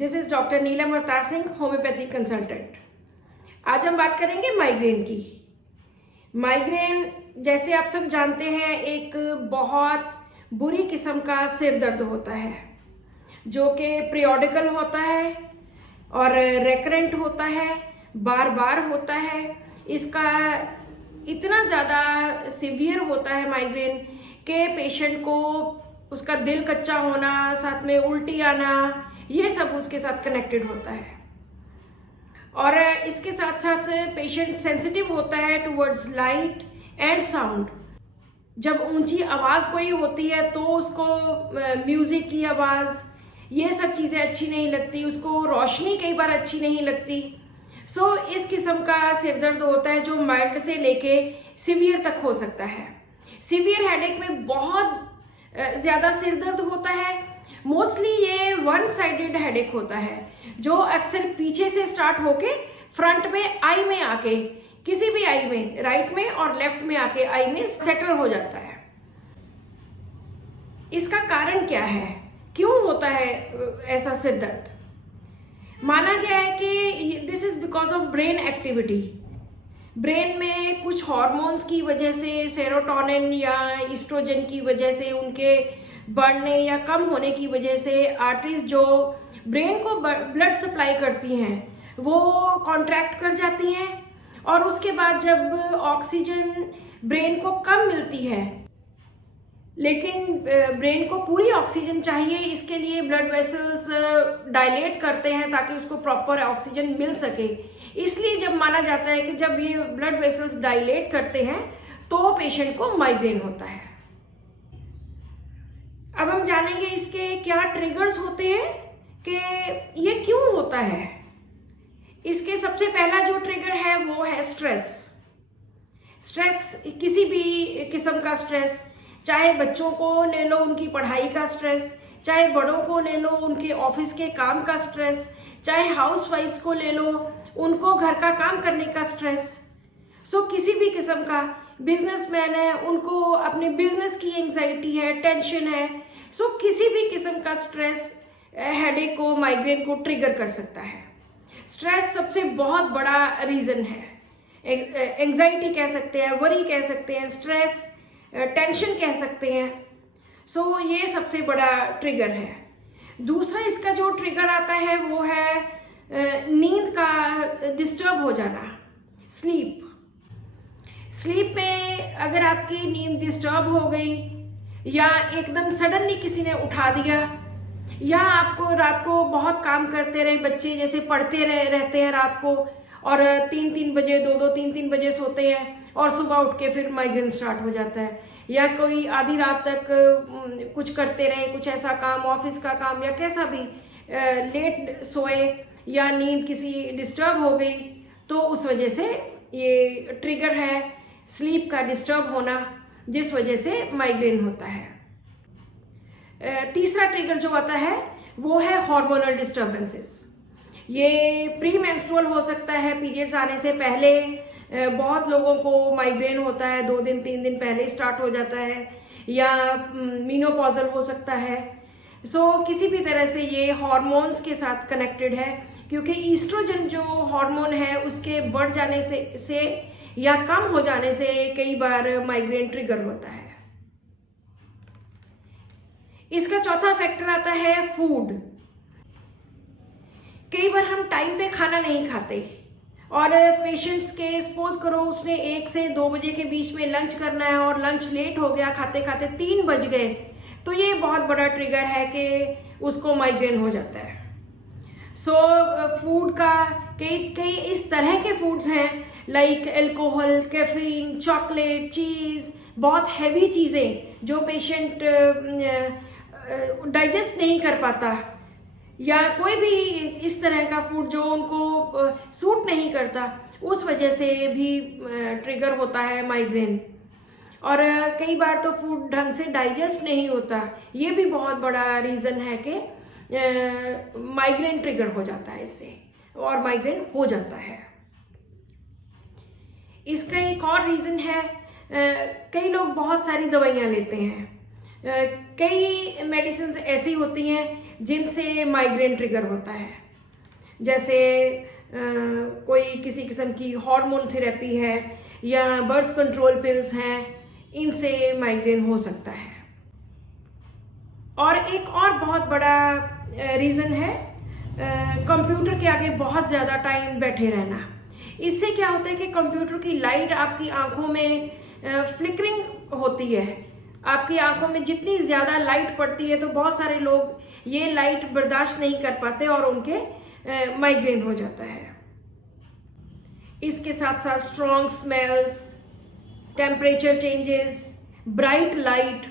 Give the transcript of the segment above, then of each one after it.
This is doctor Neelam Avtar Singh, homeopathy consultant. आज हम बात करेंगे माइग्रेन की। माइग्रेन, जैसे आप सब जानते हैं, एक बहुत बुरी किस्म का सिर दर्द होता है जो कि पीरियोडिकल होता है और रेकरेंट होता है, बार बार होता है। इसका इतना ज़्यादा सीवियर होता है माइग्रेन के पेशेंट को उसका दिल कच्चा होना, साथ में उल्टी आना, ये सब उसके साथ कनेक्टेड होता है। और इसके साथ साथ पेशेंट सेंसिटिव होता है टुवर्ड्स लाइट एंड साउंड। जब ऊंची आवाज़ कोई होती है तो उसको म्यूजिक की आवाज़, ये सब चीज़ें अच्छी नहीं लगती, उसको रोशनी कई बार अच्छी नहीं लगती। सो इस किस्म का सिर दर्द होता है जो माइल्ड से लेके सीवियर तक हो सकता है। सीवियर हेडेक में बहुत ज़्यादा सिर दर्द होता है। मोस्टली ये वन साइडेड हेडेक होता है जो अक्सर पीछे से स्टार्ट होके फ्रंट में आई में आके, किसी भी आई में, राइट में और लेफ्ट में आके आई में सेटल हो जाता है। इसका कारण क्या है, क्यों होता है ऐसा सिर दर्द? माना गया है कि this is because of brain activity. Brain में कुछ हार्मोन्स की वजह से, सेरोटोनिन या ईस्ट्रोजन की वजह से, उनके बढ़ने या कम होने की वजह से आर्टरीज जो ब्रेन को ब्लड सप्लाई करती हैं वो कॉन्ट्रैक्ट कर जाती हैं। और उसके बाद जब ऑक्सीजन ब्रेन को कम मिलती है, लेकिन ब्रेन को पूरी ऑक्सीजन चाहिए, इसके लिए ब्लड वेसल्स डायलेट करते हैं ताकि उसको प्रॉपर ऑक्सीजन मिल सके। इसलिए जब माना जाता है कि जब ये ब्लड वेसल्स डायलेट करते हैं तो पेशेंट को माइग्रेन होता है। अब हम जानेंगे इसके क्या ट्रिगर्स होते हैं कि ये क्यों होता है। इसके सबसे पहला जो ट्रिगर है वो है स्ट्रेस। स्ट्रेस, किसी भी किस्म का स्ट्रेस, चाहे बच्चों को ले लो उनकी पढ़ाई का स्ट्रेस, चाहे बड़ों को ले लो उनके ऑफिस के काम का स्ट्रेस, चाहे हाउसवाइफ्स को ले लो उनको घर का काम करने का स्ट्रेस। सो किसी भी किस्म का, बिजनेसमैन है उनको अपने बिजनेस की एंजाइटी है, टेंशन है। सो किसी भी किस्म का स्ट्रेस हेडेक को, माइग्रेन को ट्रिगर कर सकता है। स्ट्रेस सबसे बहुत बड़ा रीजन है। एंजाइटी कह सकते हैं, वरी कह सकते हैं, स्ट्रेस, टेंशन कह सकते हैं। सो ये सबसे बड़ा ट्रिगर है। दूसरा इसका जो ट्रिगर आता है वो है नींद का डिस्टर्ब हो जाना, स्लीप। स्लीप में अगर आपकी नींद डिस्टर्ब हो गई या एकदम सडनली किसी ने उठा दिया, या आपको रात को बहुत काम करते रहे, बच्चे जैसे पढ़ते रहते हैं रात को और 3-3 बजे, 2-2, 3-3 बजे सोते हैं और सुबह उठ के फिर माइग्रेन स्टार्ट हो जाता है। या कोई आधी रात तक कुछ करते रहे, कुछ ऐसा काम, ऑफिस का काम या कैसा भी, लेट सोए या नींद किसी डिस्टर्ब हो गई, तो उस वजह से ये ट्रिगर है स्लीप का डिस्टर्ब होना, जिस वजह से माइग्रेन होता है। तीसरा ट्रिगर जो आता है वो है हार्मोनल डिस्टर्बेंसेस। ये प्री मेंस्ट्रुअल हो सकता है, पीरियड्स आने से पहले बहुत लोगों को माइग्रेन होता है, 2 दिन 3 दिन पहले स्टार्ट हो जाता है, या मीनोपॉजल हो सकता है। सो किसी भी तरह से ये हार्मोन्स के साथ कनेक्टेड है, क्योंकि ईस्ट्रोजन जो हार्मोन है उसके बढ़ जाने से या कम हो जाने से कई बार माइग्रेन ट्रिगर होता है। इसका चौथा फैक्टर आता है फूड। कई बार हम टाइम पे खाना नहीं खाते और पेशेंट्स के, सपोज करो उसने 1 से 2 बजे के बीच में लंच करना है और लंच लेट हो गया, खाते खाते 3 बज गए, तो ये बहुत बड़ा ट्रिगर है कि उसको माइग्रेन हो जाता है। सो फूड का कई इस तरह के फूड्स हैं, लाइक अल्कोहल, कैफीन, चॉकलेट, चीज़, बहुत हैवी चीज़ें जो पेशेंट डाइजेस्ट नहीं कर पाता, या कोई भी इस तरह का फूड जो उनको सूट नहीं करता, उस वजह से भी ट्रिगर होता है माइग्रेन। और कई बार तो फूड ढंग से डाइजेस्ट नहीं होता, ये भी बहुत बड़ा रीज़न है कि माइग्रेन ट्रिगर हो जाता है इससे, और माइग्रेन हो जाता है। इसका एक और रीज़न है, कई लोग बहुत सारी दवाइयाँ लेते हैं कई मेडिसिन ऐसी होती हैं जिनसे माइग्रेन ट्रिगर होता है, जैसे कोई किसी किस्म की हार्मोन थेरेपी है या बर्थ कंट्रोल पिल्स हैं, इनसे माइग्रेन हो सकता है। और एक और बहुत बड़ा रीज़न है कंप्यूटर के आगे बहुत ज़्यादा टाइम बैठे रहना। इससे क्या होता है कि कंप्यूटर की लाइट आपकी आंखों में फ्लिकरिंग होती है। आपकी आंखों में जितनी ज़्यादा लाइट पड़ती है तो बहुत सारे लोग ये लाइट बर्दाश्त नहीं कर पाते और उनके माइग्रेन हो जाता है। इसके साथ साथ strong smells, temperature changes, bright light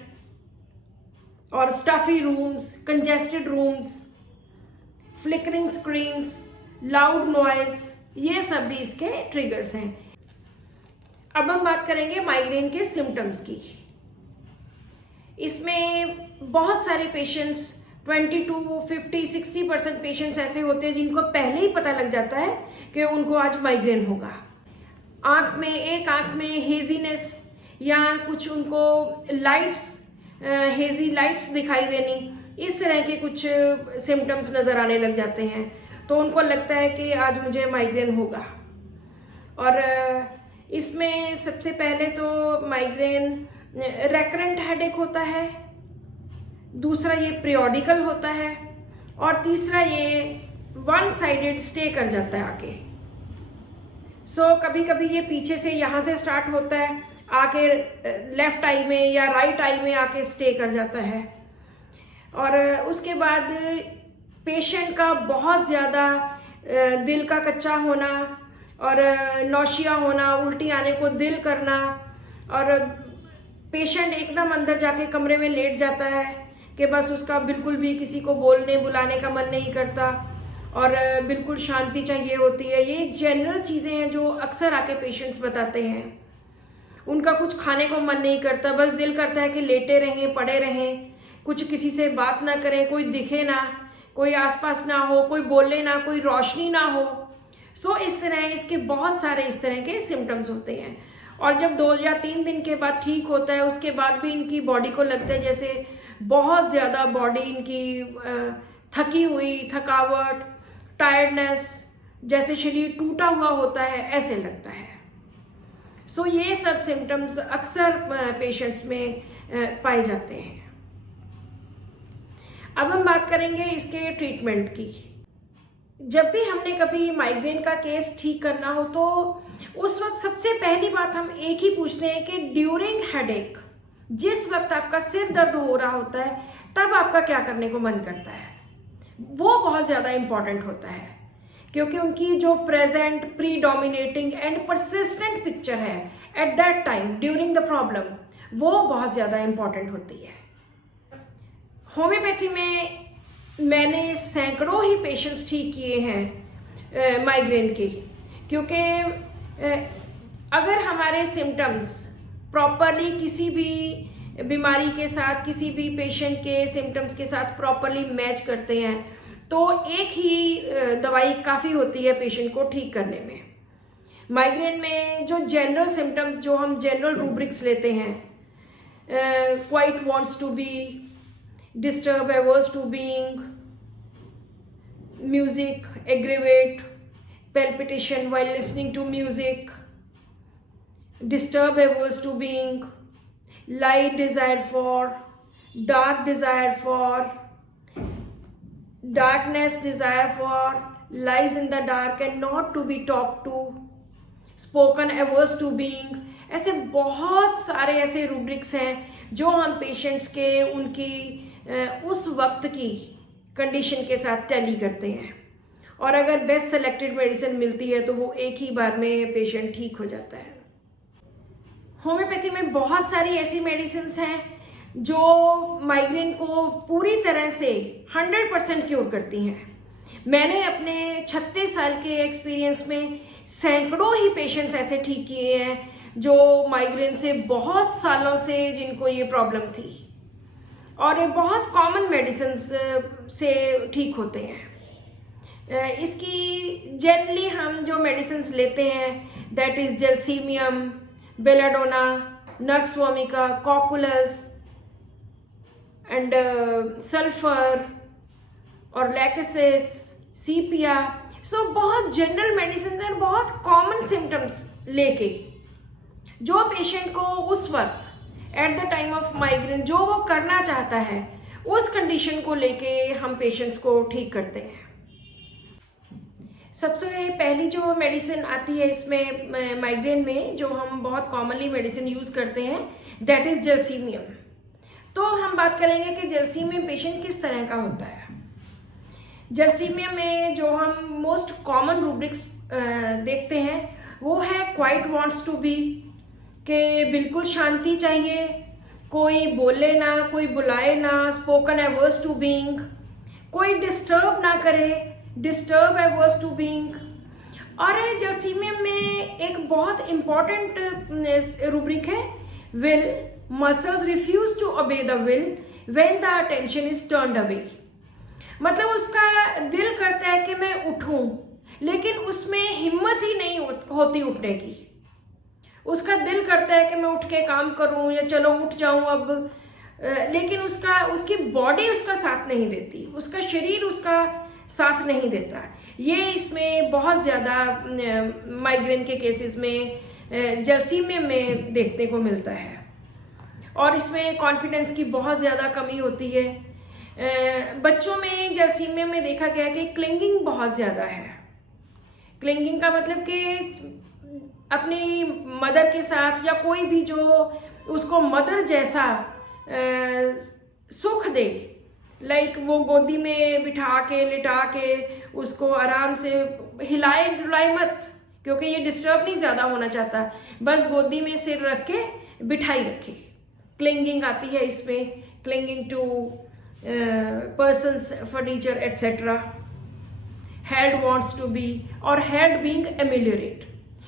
और stuffy rooms, congested rooms, flickering screens, loud noise, ये सब भी इसके ट्रिगर्स हैं। अब हम बात करेंगे माइग्रेन के सिम्टम्स की। इसमें बहुत सारे पेशेंट्स 20 to 50, 60% पेशेंट्स ऐसे होते हैं जिनको पहले ही पता लग जाता है कि उनको आज माइग्रेन होगा। एक आंख में हेजीनेस या कुछ उनको लाइट्स, हेजी लाइट्स दिखाई देनी, इस तरह के कुछ सिम्टम्स नज़र आने लग जाते हैं, तो उनको लगता है कि आज मुझे माइग्रेन होगा। और इसमें सबसे पहले तो माइग्रेन रेकरेंट हेडेक होता है, दूसरा ये पीरियोडिकल होता है, और तीसरा ये वन साइडेड स्टे कर जाता है आके। कभी कभी ये पीछे से यहाँ से स्टार्ट होता है, आके लेफ्ट आई में या राइट आई में आके स्टे कर जाता है, और उसके बाद पेशेंट का बहुत ज़्यादा दिल का कच्चा होना और नौशिया होना, उल्टी आने को दिल करना, और पेशेंट एकदम अंदर जाके कमरे में लेट जाता है कि बस उसका बिल्कुल भी किसी को बोलने बुलाने का मन नहीं करता और बिल्कुल शांति चाहिए होती है। ये जनरल चीज़ें हैं जो अक्सर आके पेशेंट्स बताते हैं। उनका कुछ खाने को मन नहीं करता, बस दिल करता है कि लेटे रहें, पड़े रहें, कुछ किसी से बात ना करें, कोई दिखे ना, कोई आसपास ना हो, कोई बोले ना, कोई रोशनी ना हो। इस तरह इसके बहुत सारे इस तरह के सिम्टम्स होते हैं। और जब 2 या 3 दिन के बाद ठीक होता है, उसके बाद भी इनकी बॉडी को लगता है जैसे बहुत ज़्यादा बॉडी इनकी थकी हुई, थकावट, टायर्डनेस, जैसे शरीर टूटा हुआ होता है, ऐसे लगता है। ये सब सिम्टम्स अक्सर पेशेंट्स में पाए जाते हैं। अब हम बात करेंगे इसके ट्रीटमेंट की। जब भी हमने कभी माइग्रेन का केस ठीक करना हो तो उस वक्त सबसे पहली बात हम एक ही पूछते हैं कि ड्यूरिंग हेडेक, जिस वक्त आपका सिर दर्द हो रहा होता है तब आपका क्या करने को मन करता है, वो बहुत ज़्यादा इम्पॉर्टेंट होता है, क्योंकि उनकी जो present, predominating and persistent picture है at that time during the problem, वो बहुत ज़्यादा इम्पॉर्टेंट होती है। होम्योपैथी में मैंने सैकड़ों ही पेशेंट्स ठीक किए हैं माइग्रेन के, क्योंकि अगर हमारे सिम्टम्स प्रॉपरली किसी भी बीमारी के साथ, किसी भी पेशेंट के सिम्टम्स के साथ प्रॉपरली मैच करते हैं तो एक ही दवाई काफ़ी होती है पेशेंट को ठीक करने में। माइग्रेन में जो जनरल सिम्टम्स, जो हम जनरल रूब्रिक्स लेते हैं, quiet wants to be, disturb, averse to being, music, aggravate, palpitation while listening to music, disturb, averse to being, light desire for, dark desire for, darkness desire for, lies in the dark and not to be talked to, spoken, averse to being। ऐसे बहुत सारे ऐसे rubrics हैं जो हम patients के उनकी उस वक्त की कंडीशन के साथ टैली करते हैं, और अगर बेस्ट सेलेक्टेड मेडिसिन मिलती है तो वो एक ही बार में पेशेंट ठीक हो जाता है। होम्योपैथी में बहुत सारी ऐसी मेडिसिन हैं जो माइग्रेन को पूरी तरह से 100% क्योर करती हैं। मैंने अपने 36 साल के एक्सपीरियंस में सैकड़ों ही पेशेंट्स ऐसे ठीक किए हैं जो माइग्रेन से बहुत सालों से जिनको ये प्रॉब्लम थी, और ये बहुत कॉमन मेडिसिन से ठीक होते हैं। इसकी जनरली हम जो मेडिसिन लेते हैं that is gelsemium, belladonna, nux vomica, cocculus, and sulphur और लैकेसिस, सीपिया। सो बहुत जनरल मेडिसिन और बहुत कॉमन सिम्टम्स लेके जो पेशेंट को उस वक्त at the time of migraine जो वो करना चाहता है उस कंडीशन को लेके हम पेशेंट्स को ठीक करते हैं। सबसे पहली जो मेडिसिन आती है इसमें माइग्रेन में, जो हम बहुत कॉमनली मेडिसिन यूज़ करते हैं, दैट इज़ जलसीमियम। तो हम बात करेंगे कि जलसीमियम पेशेंट किस तरह का होता है। जलसीमियम में जो हम मोस्ट कॉमन रूब्रिक्स देखते हैं वो है क्वाइट वांट्स टू बी, कि बिल्कुल शांति चाहिए, कोई बोले ना, कोई बुलाए ना, स्पोकन एवर्स टू बीइंग, कोई डिस्टर्ब ना करे, डिस्टर्ब एवर्स टू बीइंग। और जलसीमियम में एक बहुत इंपॉर्टेंट रूब्रिक है will, muscles refuse to obey the will when the attention is turned away. मतलब उसका दिल करता है कि मैं उठूं, लेकिन उसमें हिम्मत ही नहीं होती उठने की। उसका दिल करता है कि मैं उठ के काम करूं या चलो उठ जाऊं अब, लेकिन उसकी बॉडी उसका साथ नहीं देती, उसका शरीर उसका साथ नहीं देता। ये इसमें बहुत ज़्यादा माइग्रेन के केसेस में जलसीमियम में देखने को मिलता है। और इसमें कॉन्फिडेंस की बहुत ज़्यादा कमी होती है। बच्चों में जलसीमियम में देखा गया कि क्लिंगिंग बहुत ज़्यादा है। क्लिंगिंग का मतलब कि अपनी मदर के साथ या कोई भी जो उसको मदर जैसा सुख दे, लाइक वो गोदी में बिठा के लिटा के उसको आराम से हिलाए डुलाए मत, क्योंकि ये डिस्टर्ब नहीं ज़्यादा होना चाहता, बस गोदी में सिर रख के बिठाई रखे। क्लिंगिंग आती है इसमें, clinging to persons, furniture etcetera. Head wants to be और हेड बीइंग एमिलियोरेट।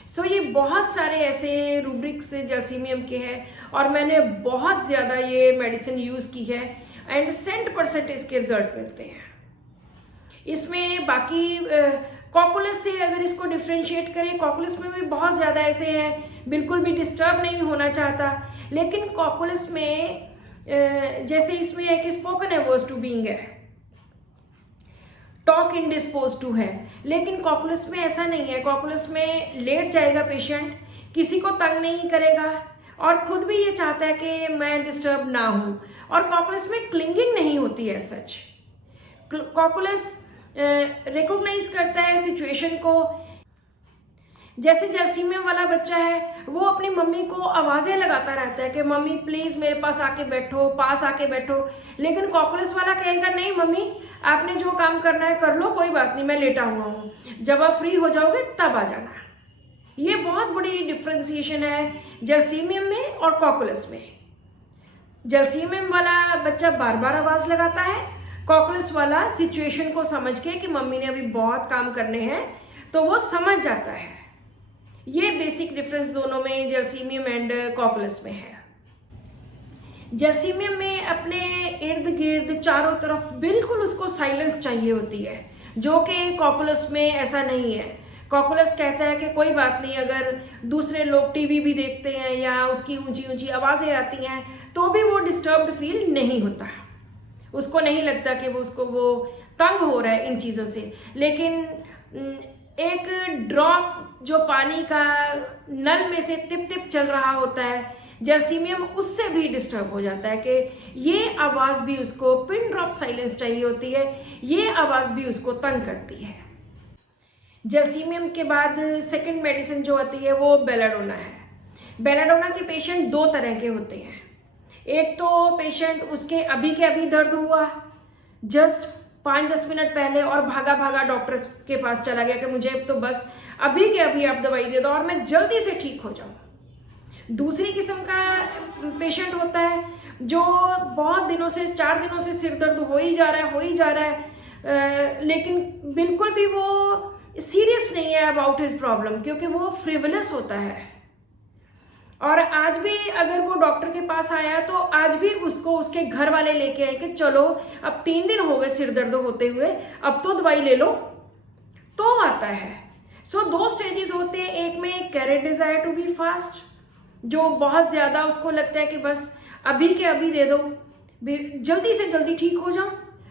सो ये बहुत सारे ऐसे रूब्रिक्स जलसीमियम के हैं और मैंने बहुत ज़्यादा ये मेडिसिन यूज़ की है एंड 100% इसके रिजल्ट मिलते हैं। इसमें बाकी कॉकुलस से अगर इसको डिफ्रेंशिएट करें, कॉकुलस में भी बहुत ज़्यादा ऐसे हैं बिल्कुल भी डिस्टर्ब नहीं होना चाहता, लेकिन कॉकुलस में जैसे इसमें है कि स्पोकन एवर्स टू बीइंग है, टॉक इंडिस्पोज टू है, लेकिन कॉकुलस में ऐसा नहीं है। कॉकुलस में लेट जाएगा पेशेंट, किसी को तंग नहीं करेगा और खुद भी ये चाहता है कि मैं डिस्टर्ब ना हूं। और कॉकुलस में क्लिंगिंग नहीं होती है सच। कॉकुलस रिकॉग्नाइज करता है सिचुएशन को। जैसे जलसीमियम वाला बच्चा है वो अपनी मम्मी को आवाज़ें लगाता रहता है कि मम्मी प्लीज़ मेरे पास आके बैठो, पास आके बैठो, लेकिन कॉकुलस वाला कहेगा नहीं मम्मी आपने जो काम करना है कर लो, कोई बात नहीं, मैं लेटा हुआ हूँ, जब आप फ्री हो जाओगे तब आ जाना। ये बहुत बड़ी डिफ्रेंसिएशन है जलसीमियम में और कॉकुलस में। जलसीमियम वाला बच्चा बार बार आवाज़ लगाता है, कॉकुलस वाला सिचुएशन को समझ के कि मम्मी ने अभी बहुत काम करने हैं तो वो समझ जाता है। ये बेसिक डिफरेंस दोनों में जलसीमियम एंड कॉकुलस में है। जलसीमियम में अपने इर्द गिर्द चारों तरफ बिल्कुल उसको साइलेंस चाहिए होती है, जो कि कॉकुलस में ऐसा नहीं है। कॉकुलस कहता है कि कोई बात नहीं, अगर दूसरे लोग टीवी भी देखते हैं या उसकी ऊंची ऊंची आवाज़ें आती हैं तो भी वो डिस्टर्ब्ड फील नहीं होता, उसको नहीं लगता कि वो तंग हो रहा है इन चीज़ों से। लेकिन एक ड्रॉप जो पानी का नल में से टिप टिप चल रहा होता है, जलसीमियम उससे भी डिस्टर्ब हो जाता है कि ये आवाज़ भी उसको, पिन ड्रॉप साइलेंस चाहिए होती है, ये आवाज़ भी उसको तंग करती है। जलसीमियम के बाद सेकंड मेडिसिन जो आती है वो बेलाडोना है। बेलाडोना के पेशेंट दो तरह के होते हैं। एक तो पेशेंट उसके अभी के अभी दर्द हुआ, जस्ट 5-10 मिनट पहले, और भागा भागा डॉक्टर के पास चला गया कि मुझे तो बस अभी के अभी आप दवाई दे दो और मैं जल्दी से ठीक हो जाऊं। दूसरी किस्म का पेशेंट होता है जो बहुत दिनों से, 4 दिनों से सिर दर्द हो ही जा रहा है, लेकिन बिल्कुल भी वो सीरियस नहीं है अबाउट हिज प्रॉब्लम, क्योंकि वो फ्रिवलस होता है। और आज भी अगर वो डॉक्टर के पास आया तो आज भी उसको उसके घर वाले लेके आए कि चलो अब 3 दिन हो गए सिर दर्द होते हुए, अब तो दवाई ले लो, तो आता है। सो 2 स्टेजेस होते हैं। एक में कैरेट डिजायर टू बी फास्ट, जो बहुत ज़्यादा उसको लगता है कि बस अभी के अभी दे दो, जल्दी से जल्दी ठीक हो जाऊं,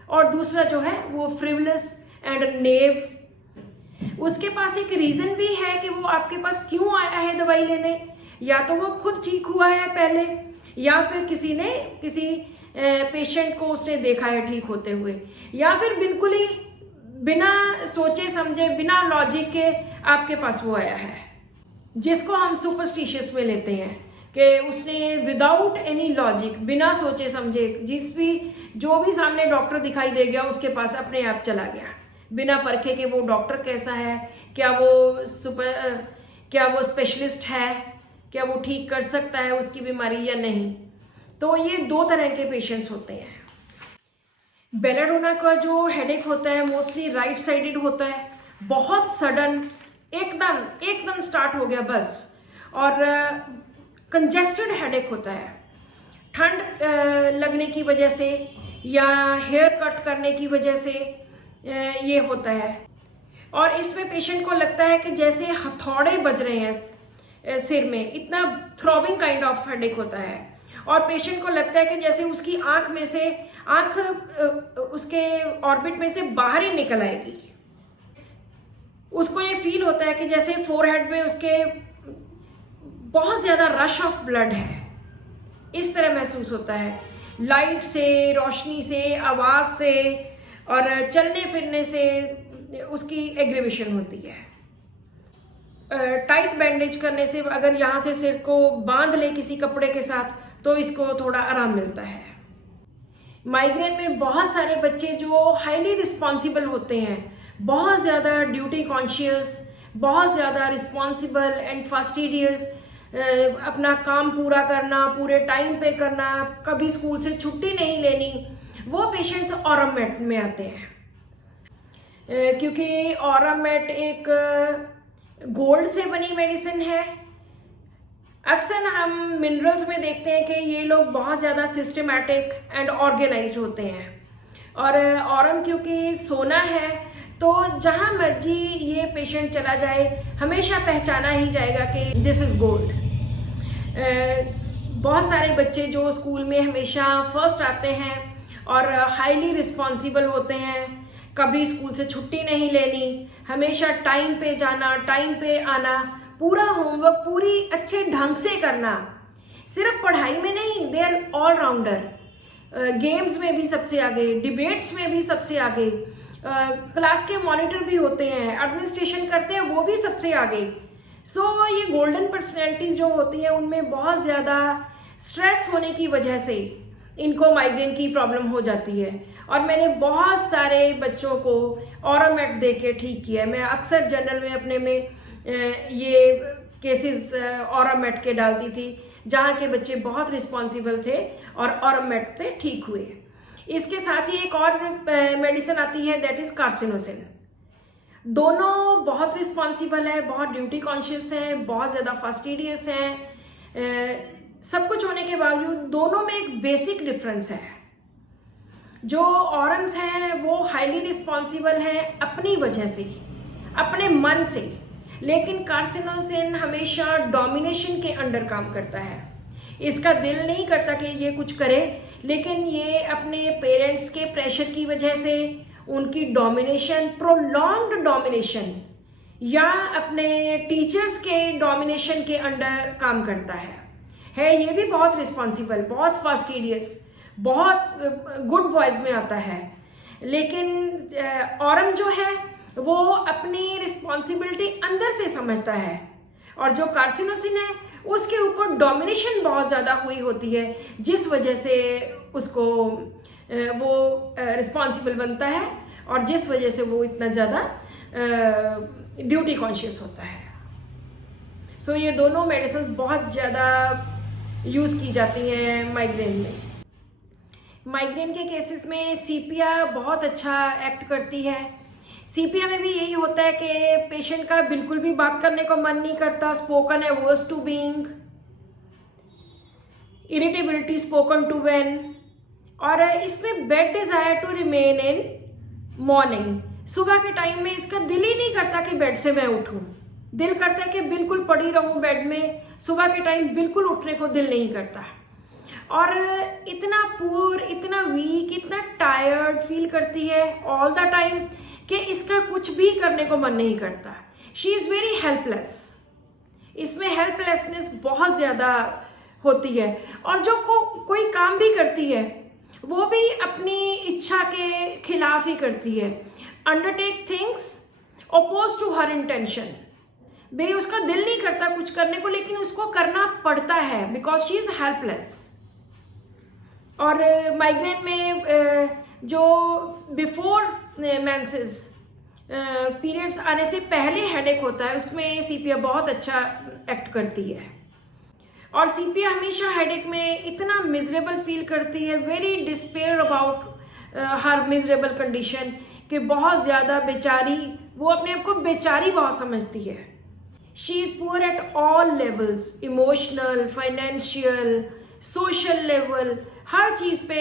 और दूसरा जो है वो फ्रिवलस एंड नेव। उसके पास एक रीजन भी है कि वो आपके पास क्यों आया है दवाई लेने, या तो वो खुद ठीक हुआ है पहले, या फिर किसी पेशेंट को उसने देखा है ठीक होते हुए, या फिर बिल्कुल ही बिना सोचे समझे, बिना लॉजिक के आपके पास वो आया है, जिसको हम सुपरस्टिशियस में लेते हैं कि उसने विदाउट एनी लॉजिक, बिना सोचे समझे, जो भी सामने डॉक्टर दिखाई दे गया उसके पास अपने आप चला गया, बिना परखे के वो डॉक्टर कैसा है, क्या वो स्पेशलिस्ट है, क्या वो ठीक कर सकता है उसकी बीमारी या नहीं। तो ये 2 तरह के पेशेंट्स होते हैं। बेलाडोना का जो हेडेक होता है मोस्टली राइट साइडेड होता है, बहुत सडन, एकदम स्टार्ट हो गया बस, और कंजेस्टेड हेडेक होता है, ठंड लगने की वजह से या हेयर कट करने की वजह से ये होता है। और इसमें पेशेंट को लगता है कि जैसे हथौड़े बज रहे हैं सिर में, इतना थ्रॉबिंग काइंड ऑफ हेडेक होता है। और पेशेंट को लगता है कि जैसे उसकी आंख उसके ऑर्बिट में से बाहर ही निकल आएगी। उसको ये फील होता है कि जैसे फोरहेड में उसके बहुत ज्यादा रश ऑफ ब्लड है, इस तरह महसूस होता है, लाइट से, रोशनी से, आवाज से और चलने फिरने से उसकी एग्रीवेशन होती है। टाइट बैंडेज करने से, अगर यहाँ से सिर को बांध ले किसी कपड़े के साथ, तो इसको थोड़ा आराम मिलता है। माइग्रेन में बहुत सारे बच्चे जो हाईली रिस्पॉन्सिबल होते हैं, बहुत ज़्यादा ड्यूटी कॉन्शियस, बहुत ज़्यादा रिस्पॉन्सिबल एंड फास्टिडियस, अपना काम पूरा करना, पूरे टाइम पे करना, कभी स्कूल से छुट्टी नहीं लेनी, वो पेशेंट्स ऑरमेट में आते हैं। क्योंकि ऑरमेट एक गोल्ड से बनी मेडिसिन है। अक्सर हम मिनरल्स में देखते हैं कि ये लोग बहुत ज़्यादा सिस्टमैटिक एंड ऑर्गेनाइज्ड होते हैं, और ऑरम क्योंकि सोना है तो जहाँ मर्जी ये पेशेंट चला जाए हमेशा पहचाना ही जाएगा कि दिस इज़ गोल्ड। बहुत सारे बच्चे जो स्कूल में हमेशा फर्स्ट आते हैं और हाईली रिस्पॉन्सिबल होते हैं, कभी स्कूल से छुट्टी नहीं लेनी, हमेशा टाइम पे जाना, टाइम पे आना, पूरा होमवर्क पूरी अच्छे ढंग से करना, सिर्फ पढ़ाई में नहीं, they are all rounder, games में भी सबसे आगे, डिबेट्स में भी सबसे आगे, क्लास के मॉनिटर भी होते हैं, एडमिनिस्ट्रेशन करते हैं वो भी सबसे आगे। सो ये गोल्डन पर्सनैलिटीज जो होती हैं उनमें बहुत ज़्यादा स्ट्रेस होने की वजह से इनको माइग्रेन की प्रॉब्लम हो जाती है। और मैंने बहुत सारे बच्चों को ऑरमेट दे के ठीक किया है। मैं अक्सर जर्नल में अपने में ये केसेस ऑरमेट के डालती थी जहाँ के बच्चे बहुत रिस्पॉन्सिबल थे और ऑरमेट से ठीक हुए। इसके साथ ही एक और मेडिसिन आती है, दैट इज कार्सिनोसिन। दोनों बहुत रिस्पॉन्सिबल है, बहुत ड्यूटी कॉन्शियस हैं, बहुत ज़्यादा फास्टिडियस हैं। सब कुछ होने के बावजूद दोनों में एक बेसिक डिफरेंस है। जो ऑरम्स हैं वो हाईली रिस्पॉन्सिबल हैं अपनी वजह से, अपने मन से, लेकिन कार्सिनोसिन हमेशा डोमिनेशन के अंडर काम करता है। इसका दिल नहीं करता कि ये कुछ करे, लेकिन ये अपने पेरेंट्स के प्रेशर की वजह से, उनकी डोमिनेशन, प्रोलॉन्ग्ड डोमिनेशन, या अपने टीचर्स के डोमिनेशन के अंडर काम करता है। ये भी बहुत रिस्पॉन्सिबल, बहुत फास्टिडियस, बहुत गुड बॉयज में आता है। लेकिन ऑरम जो है वो अपनी रिस्पॉन्सिबिलिटी अंदर से समझता है, और जो कार्सिनोसिन है उसके ऊपर डोमिनेशन बहुत ज़्यादा हुई होती है, जिस वजह से उसको वो रिस्पॉन्सिबल बनता है और जिस वजह से वो इतना ज़्यादा ड्यूटी कॉन्शियस होता है। सो ये दोनों मेडिसिन बहुत ज़्यादा यूज़ की जाती हैं माइग्रेन में। माइग्रेन के केसेस में सीपिया बहुत अच्छा एक्ट करती है। सीपिया में भी यही होता है कि पेशेंट का बिल्कुल भी बात करने को मन नहीं करता, spoken averse to being, irritability spoken to when, और इसमें bed desire to remain in morning. सुबह के टाइम में इसका दिल ही नहीं करता कि बेड से मैं उठूं, दिल करता है कि बिल्कुल पड़ी रहूं बेड में, सुबह के टाइम बिल्कुल उठने को दिल नहीं करता। और इतना पुअर, इतना वीक, इतना टायर्ड फील करती है ऑल द टाइम कि इसका कुछ भी करने को मन नहीं करता। She is very helpless. इसमें हेल्पलेसनेस बहुत ज़्यादा होती है, और जो कोई काम भी करती है वो भी अपनी इच्छा के खिलाफ ही करती है। Undertake things opposed to her intention. भाई उसका दिल नहीं करता कुछ करने को, लेकिन उसको करना पड़ता है बिकॉज शी इज़ हेल्पलेस। और माइग्रेन में जो बिफोर मेंसेस पीरियड्स आने से पहले हेडेक होता है, उसमें सीपिया बहुत अच्छा एक्ट करती है। और सीपिया हमेशा हेडेक में इतना मिजरेबल फील करती है, very despair about her miserable condition, कि बहुत ज़्यादा बेचारी, वो अपने आप को बेचारी बहुत समझती है। She is poor at all levels, emotional, financial, social level, हर चीज़ पे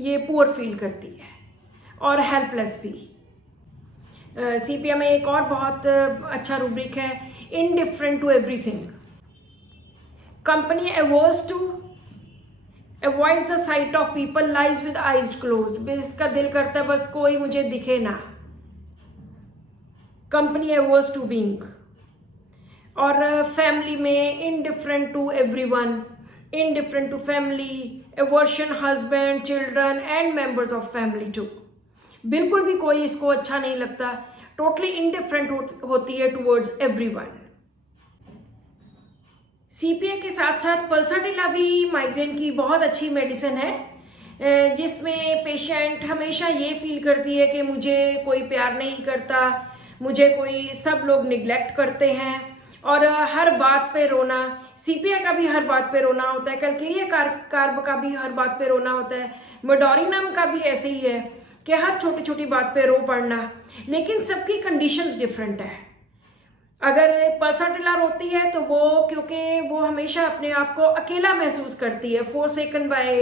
ये पुअर फील करती है, और हेल्पलेस भी। सीपिया में एक और बहुत अच्छा रूब्रिक है, indifferent to everything. Company averse to, avoids the sight of people, lies with eyes closed. इसका दिल करता है बस कोई मुझे दिखे ना। Company averse to being. और फैमिली में indifferent to everyone, indifferent to family, aversion husband, children and members of family to. बिल्कुल भी कोई इसको अच्छा नहीं लगता, टोटली इनडिफरेंट होती है टुवर्ड्स एवरीवन। सीपिया के साथ साथ पल्साटिला भी माइग्रेन की बहुत अच्छी मेडिसिन है, जिसमें पेशेंट हमेशा ये फील करती है कि मुझे कोई प्यार नहीं करता, मुझे कोई, सब लोग निग्लेक्ट करते हैं, और हर बात पे रोना। सीपिया का भी हर बात पे रोना होता है, कैलकेरिया कार्ब का भी हर बात पे रोना होता है, मोडोरिनम का भी ऐसे ही है कि हर छोटी छोटी बात पे रो पड़ना। लेकिन सबकी कंडीशंस डिफरेंट है। अगर पल्साटिला रोती है तो वो, क्योंकि वो हमेशा अपने आप को अकेला महसूस करती है, फोरसेकन बाय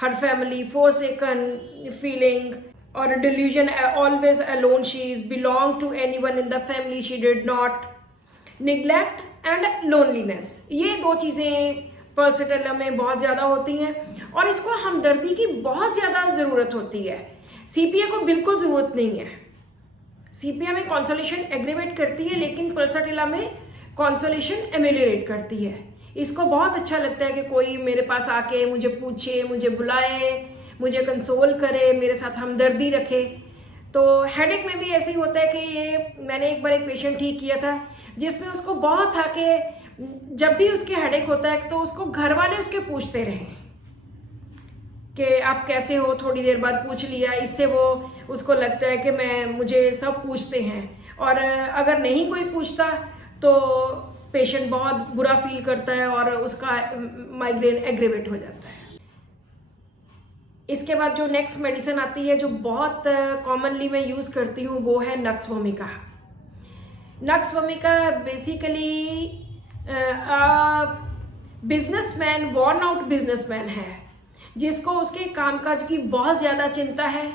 हर फैमिली, फोरसेकन फीलिंग और delusion, always alone she is, belong to anyone in the family she did not, neglect and loneliness. ये दो चीज़ें पल्साटिला में बहुत ज़्यादा होती हैं, और इसको हमदर्दी की बहुत ज़्यादा ज़रूरत होती है। सीपिया को बिल्कुल ज़रूरत नहीं है। सीपिया में कॉन्सोलेशन एग्रीवेट करती है, लेकिन पल्साटिला में कॉन्सोलेशन एमेलियोरेट करती है। इसको बहुत अच्छा लगता है कि कोई मेरे पास आके मुझे पूछे, मुझे बुलाए, मुझे कंसोल करे, मेरे साथ हमदर्दी रखे। तो हेडेक में भी ऐसे ही होता है कि ये, मैंने एक बार एक पेशेंट ठीक किया था जिसमें उसको बहुत था कि जब भी उसके हेडेक होता है तो उसको घर वाले उसके पूछते रहे कि आप कैसे हो, थोड़ी देर बाद पूछ लिया। इससे वो, उसको लगता है कि मुझे सब पूछते हैं, और अगर नहीं कोई पूछता तो पेशेंट बहुत बुरा फील करता है और उसका माइग्रेन एग्रेवेट हो जाता है। इसके बाद जो नेक्स्ट मेडिसिन आती है, जो बहुत कॉमनली मैं यूज़ करती हूँ, वो है nux vomica. Nux vomica basically businessman, worn out businessman है, जिसको उसके कामकाज की बहुत ज़्यादा चिंता है,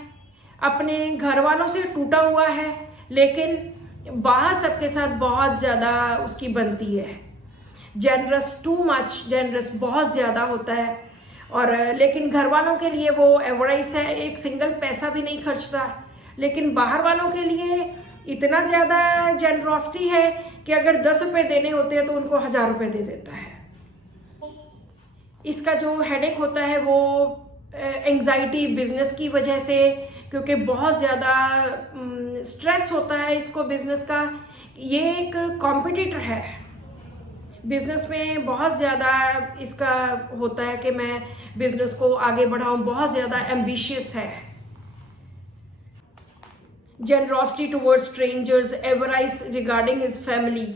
अपने घर वालों से टूटा हुआ है, लेकिन बाहर सबके साथ बहुत ज़्यादा उसकी बनती है। जेनरस, टू मच जेनरस, बहुत ज़्यादा होता है, और लेकिन घर वालों के लिए वो एवरेज है, एक सिंगल पैसा भी नहीं खर्चता, लेकिन बाहर वालों के लिए इतना ज़्यादा जेनरॉसिटी है कि अगर 10 रुपये देने होते हैं तो उनको 1000 रुपये दे देता है। इसका जो हेडेक होता है वो एंजाइटी बिजनेस की वजह से, क्योंकि बहुत ज़्यादा स्ट्रेस होता है इसको बिजनेस का। ये एक कॉम्पिटिटर है बिजनेस में, बहुत ज़्यादा इसका होता है कि मैं बिजनेस को आगे बढ़ाऊं, बहुत ज़्यादा एम्बिशियस है। Generosity towards strangers, avarice regarding his family,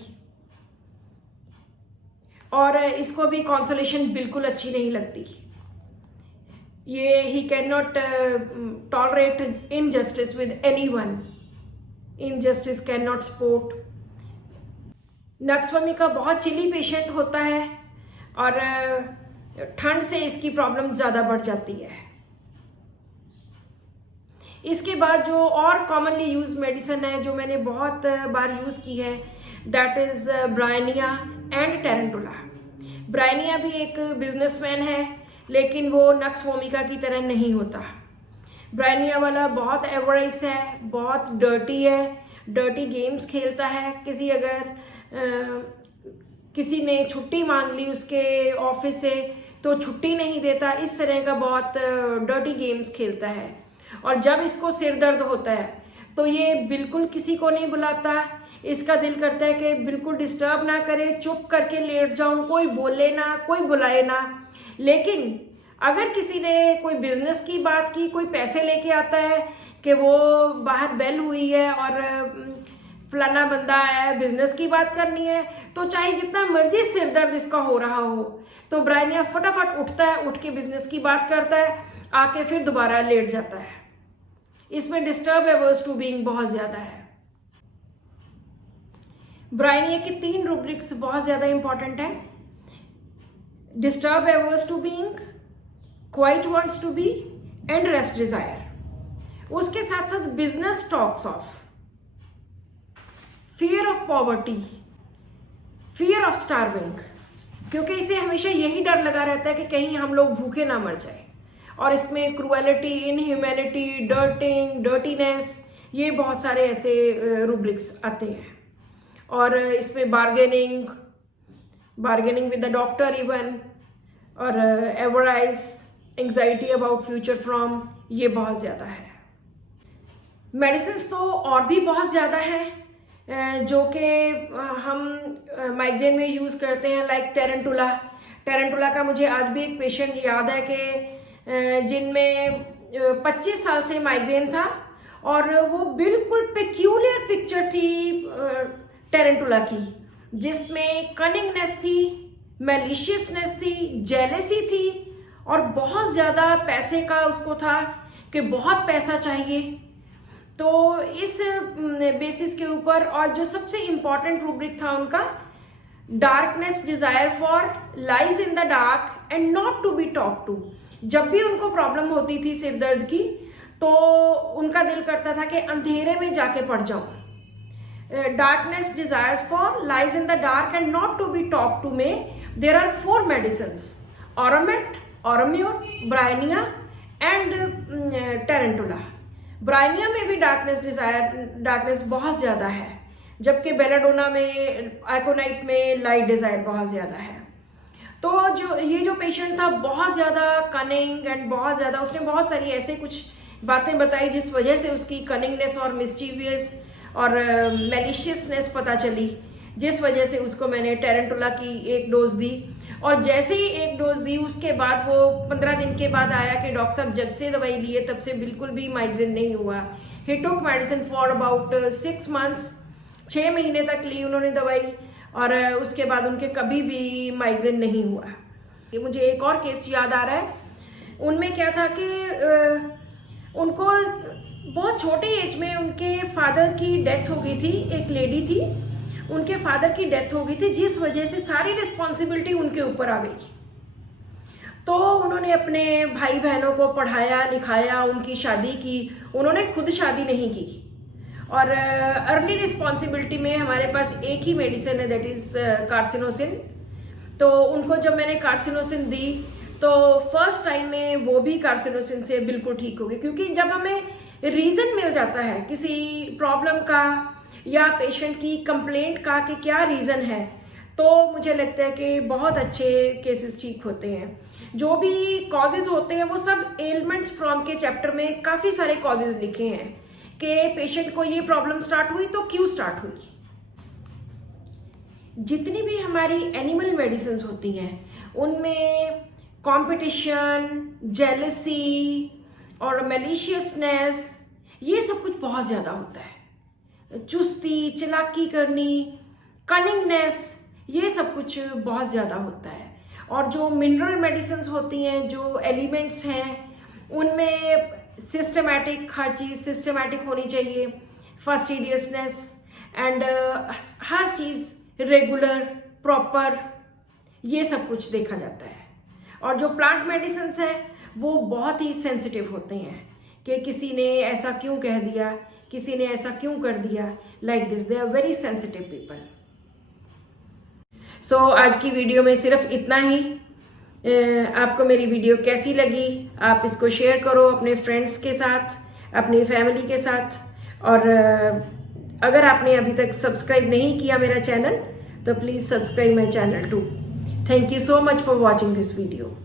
और इसको भी कॉन्सोलेशन बिल्कुल अच्छी नहीं लगती। ये ही can not tolerate injustice with anyone, injustice can not support. Nux vomica बहुत चिली पेशेंट होता है, और ठंड से इसकी प्रॉब्लम ज़्यादा बढ़ जाती है। इसके बाद जो और कॉमनली यूज मेडिसिन है, जो मैंने बहुत बार यूज़ की है, that is Bryonia and tarentula. Bryonia भी एक बिजनेसमैन है, लेकिन वो नक्स वोमिका की तरह नहीं होता। ब्रायनिया वाला बहुत एवरेज है, बहुत डर्टी है, डर्टी गेम्स खेलता है। किसी ने छुट्टी मांग ली उसके ऑफिस से तो छुट्टी नहीं देता, इस तरह का बहुत डर्टी गेम्स खेलता है। और जब इसको सिर दर्द होता है तो ये बिल्कुल किसी को नहीं बुलाता। इसका दिल करता है कि बिल्कुल डिस्टर्ब ना करे, चुप करके लेट जाऊं, कोई बोले ना, कोई बुलाए ना। लेकिन अगर किसी ने कोई बिजनेस की बात की, कोई पैसे लेके आता है कि वो बाहर बेल हुई है और फलाना बंदा आया है, बिजनेस की बात करनी है, तो चाहे जितना मर्जी सिर दर्द इसका हो रहा हो, तो ब्रायनिया फटाफट उठता है, उठ के बिजनेस की बात करता है, आके फिर दोबारा लेट जाता है। इसमें डिस्टर्ब एवर्स टू बीइंग बहुत ज्यादा है। ब्रायनिया की 3 रूब्रिक्स बहुत ज्यादा इंपॉर्टेंट है। Disturb averse to being, quiet wants to be and rest desire. उसके साथ साथ business talks of, fear of poverty, fear of starving, क्योंकि इसे हमेशा यही डर लगा रहता है कि कहीं हम लोग भूखे ना मर जाए। और इसमें क्रुएलिटी, इनह्यूमैनिटी, डर्टिंग, डर्टीनेस, ये बहुत सारे ऐसे रूब्रिक्स आते हैं। और इसमें bargaining with the doctor even, और एवराइज, एंग्जाइटी अबाउट फ्यूचर फ्रॉम, ये बहुत ज़्यादा है। मेडिसिन्स तो और भी बहुत ज़्यादा है जो कि हम माइग्रेन में यूज़ करते हैं, लाइक टेरेंटुला का मुझे आज भी एक पेशेंट याद है कि जिनमें 25 साल से माइग्रेन था और वो बिल्कुल पेक्यूलियर पिक्चर थी टेरेंटुला की, जिसमें कनिंगनेस थी, मैलिशियसनेस थी, जेलेसी थी और बहुत ज़्यादा पैसे का उसको था कि बहुत पैसा चाहिए। तो इस बेसिस के ऊपर, और जो सबसे इम्पॉर्टेंट रूब्रिक था उनका, darkness, desire for, lies in the dark and not to be talk to. जब भी उनको प्रॉब्लम होती थी सिर दर्द की, तो उनका दिल करता था कि अंधेरे में जाके पड़ जाऊं। Darkness, desires for, lies in the dark and not to be talk to में there are 4 medicines: aurum met, aurum mur, bryonia and tarentula. Bryonia में भी डार्कनेस बहुत ज्यादा है, जबकि बेलाडोना में, आइकोनाइट में लाइट डिजायर बहुत ज्यादा है। तो ये जो पेशेंट था बहुत ज्यादा कनिंग एंड बहुत ज्यादा, उसने बहुत सारी ऐसे कुछ बातें बताई जिस वजह से उसकी कनिंगनेस और मिस्चीवियस और मैलिशियसनेस पता चली, जिस वजह से उसको मैंने टेरेंटुला की 1 डोज दी। और जैसे ही 1 डोज दी, उसके बाद वो 15 दिन के बाद आया कि डॉक्टर साहब जब से दवाई लिए तब से बिल्कुल भी माइग्रेन नहीं हुआ। ही टुक मेडिसिन फॉर अबाउट 6 मंथ्स, 6 महीने तक ली उन्होंने दवाई, और उसके बाद उनके कभी भी माइग्रेन नहीं हुआ। ये मुझे एक और केस याद आ रहा है। उनमें क्या था कि उनको बहुत छोटे एज में उनके फादर की डेथ हो गई थी। एक लेडी थी, उनके फादर की डेथ हो गई थी, जिस वजह से सारी रिस्पॉन्सिबिलिटी उनके ऊपर आ गई। तो उन्होंने अपने भाई बहनों को पढ़ाया लिखाया, उनकी शादी की, उन्होंने खुद शादी नहीं की। और अर्ली रिस्पॉन्सिबिलिटी में हमारे पास एक ही मेडिसिन है, दैट इज कार्सिनोसिन। तो उनको जब मैंने कार्सिनोसिन दी तो फर्स्ट टाइम में वो भी कार्सिनोसिन से बिल्कुल ठीक हो गई, क्योंकि जब हमें रीजन मिल जाता है किसी प्रॉब्लम का या पेशेंट की कंप्लेंट का कि क्या रीजन है, तो मुझे लगता है कि बहुत अच्छे केसेस ठीक होते हैं। जो भी कॉजेज होते हैं वो सब एलिमेंट्स फ्रॉम के चैप्टर में काफी सारे कॉजेज लिखे हैं कि पेशेंट को ये प्रॉब्लम स्टार्ट हुई तो क्यों स्टार्ट हुई। जितनी भी हमारी एनिमल मेडिसिन होती हैं उनमें कंपटीशन, जेलसी और मैलिशियसनेस, ये सब कुछ बहुत ज्यादा होता है। चुस्ती, चालाकी करनी, कनिंगनेस, ये सब कुछ बहुत ज्यादा होता है। और जो मिनरल मेडिसिन होती हैं, जो एलिमेंट्स हैं, उनमें सिस्टमैटिक, हर चीज़ सिस्टमैटिक होनी चाहिए, फास्टिडियसनेस एंड हर चीज़ रेगुलर, प्रॉपर, ये सब कुछ देखा जाता है। और जो प्लांट मेडिसिन हैं वो बहुत ही सेंसिटिव होते हैं कि किसी ने ऐसा क्यों कह दिया, किसी ने ऐसा क्यों कर दिया, like this, they are very sensitive people. So आज की वीडियो में सिर्फ इतना ही। आपको मेरी वीडियो कैसी लगी, आप इसको शेयर करो अपने फ्रेंड्स के साथ, अपनी फैमिली के साथ। और अगर आपने अभी तक सब्सक्राइब नहीं किया मेरा चैनल तो please subscribe my channel too. Thank you so much for watching this video.